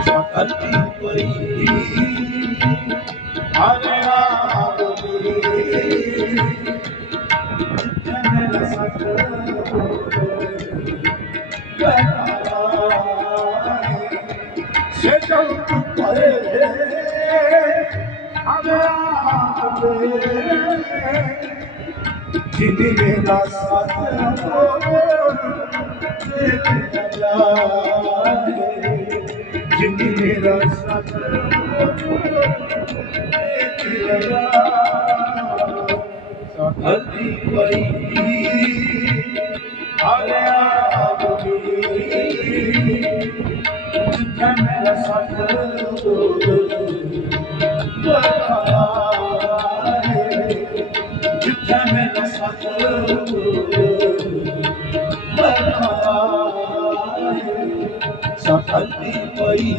ਸਕਤੀ ਪਈ ਹਰੇ ਆਗਮੀ ਜਨ ਸਤ ਸੇ ਜਲ ਪਰੇ ਹਰੇ ਆਗਮੀ ਜਿਨੀ ਮੇਰਾ ਸਾਥ ਜਿਨੀ ਮੇਰਾ ਸਾਥ ਸਾਥੀ ਪਈ ਆਲਿਆ ਆਬੀ ਜਿੱਥੇ ਮੇਰਾ ਸਾਥ ਜਿੱਥੇ ਮੇਰਾ ਸਾਥ ਸਾਥੀ ਪਈ